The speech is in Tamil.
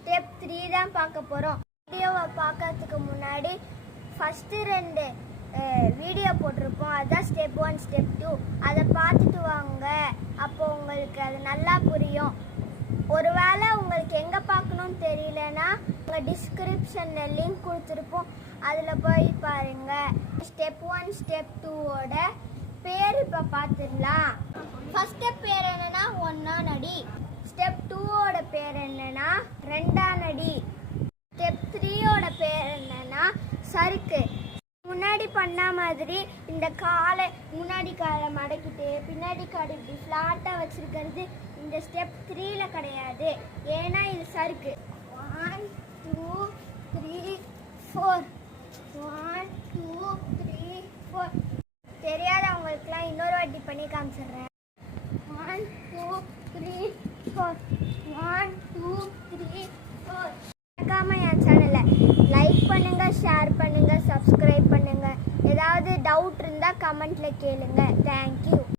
ஸ்டெப் 3 தான் பார்க்க போகிறோம். வீடியோவை பார்க்கறதுக்கு முன்னாடி ஃபஸ்ட்டு 2 வீடியோ போட்டிருப்போம். அதுதான் ஸ்டெப் 1 ஸ்டெப் 2. அதை பார்த்துட்டு வாங்க, அப்போ உங்களுக்கு அது நல்லா புரியும். ஒருவேளை உங்களுக்கு எங்கே பார்க்கணும்னு தெரியலனா உங்கள் டிஸ்கிரிப்ஷனில் லிங்க் கொடுத்துருப்போம், அதில் போய் பாருங்கள். ஸ்டெப் 1 ஸ்டெப் 2ஓட பேர் இப்போ பார்த்துடலாம். ஃபர்ஸ்ட் ஸ்டெப் பேர் என்னன்னா 1ஆம் அடி. ஸ்டெப் 2ஓட பேர் என்னன்னா 2ஆம் அடி. ஸ்டெப் 3ஓட பேர் என்னன்னா சறுக்கு. முன்னாடி பண்ண மாதிரி இந்த காலை முன்னாடி காலை மடக்கிட்டு பின்னாடி காலை இப்படி ஃப்ளாட்டாக வச்சுருக்கிறது இந்த ஸ்டெப் 3ல கிடையாது, ஏன்னா இது சறுக்கு. 1 2 3 4 1 2 3 4. தெரியாதவங்களுக்குலாம் இன்னொரு வாட்டி பண்ணி காமிச்சிடுறேன். 1 2 3 4 1 2 3 4. மறக்காம என் சேனலை லைக் பண்ணுங்க, ஷேர் பண்ணுங்க, சப்ஸ்கிரைப் பண்ணுங்க. ஏதாவது டவுட் இருந்தால் கமெண்ட்ல கேளுங்க. தேங்க்யூ.